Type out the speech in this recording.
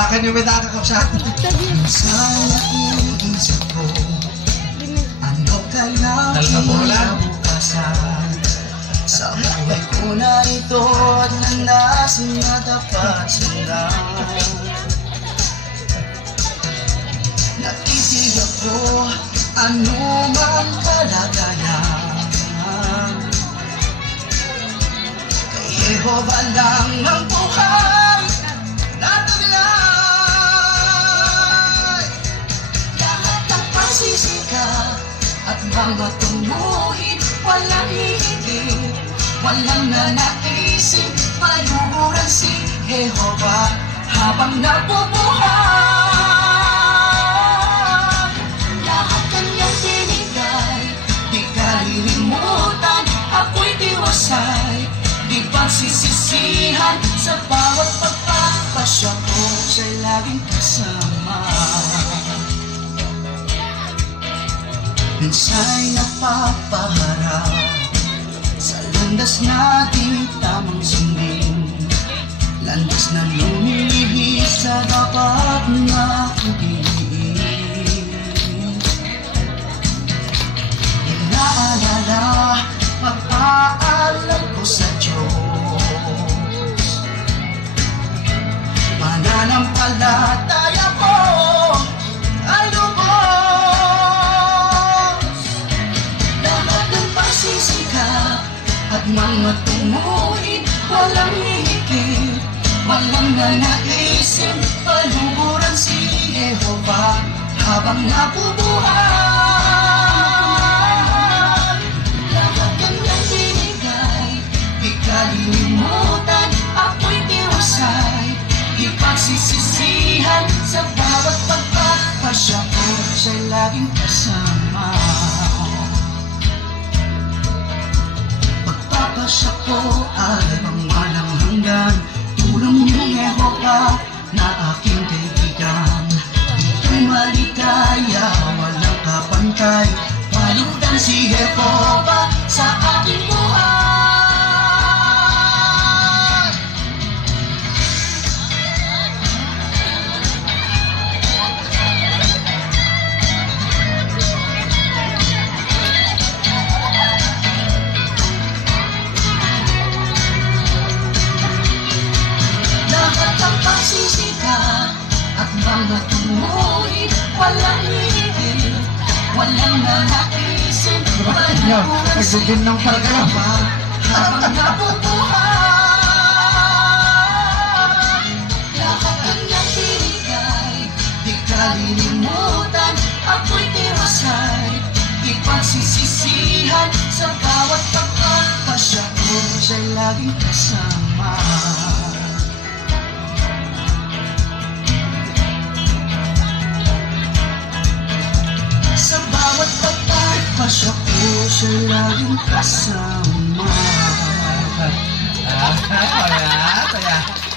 Bakit yung may nakakapsat? Sana iisip ko ano kailangan kinabukasan sa buhay ko na ito at nandasin na dapat sundan. Nakitig ako anumang kalagayan, kay Jehovah lang ang buhay na taglay. Lahat ng pagsisika at mga tumuhin, walang hihigit, walang nanaisip, paluhuran si Jehovah habang nabubuhay. Lahat kanyang binigay, di kalilimutan, ako'y tiwasay, di pagsisisihan sa bawat pagpapasya ko, siya'y laging kasama. Minsa'y napapaharap sa landas na di tamang sundin, landas na lumilihis sa dapat na pag-ibig. Inaalala, pagpaalam ko sa Diyos, mananampalataya ko ay lubos. Lahat ng pagsisika at mga tumuhin, walang hihigit, walang nanaisip, paluburan si Jehovah habang nabubuhay. Lahat kanyang binigay, di kalilimutan, ako'y tiwasay, di pagsisisihan sa bawat pagpapasya ko, siya'y laging kasama. Pagpapasya ko ay walang hanggan, tulong niyong Jehovah na aking kaibigan. Dito'y maligaya, walang kapantay, paludan si Jehovah sa aking buhay. Lahat ang pagsisika at mga tumuhin, walang hihigit, walang nanaisip, paluburan si Jehovah habang nabubuhay. Lahat kanyang binigay, di kalilimutan, ako'y tiwasay, di pagsisisihan sa bawat pagpapasya ko, siya'y laging kasama. Sa bawat pagpapasya ko, siya'y laging kasama. Kaya.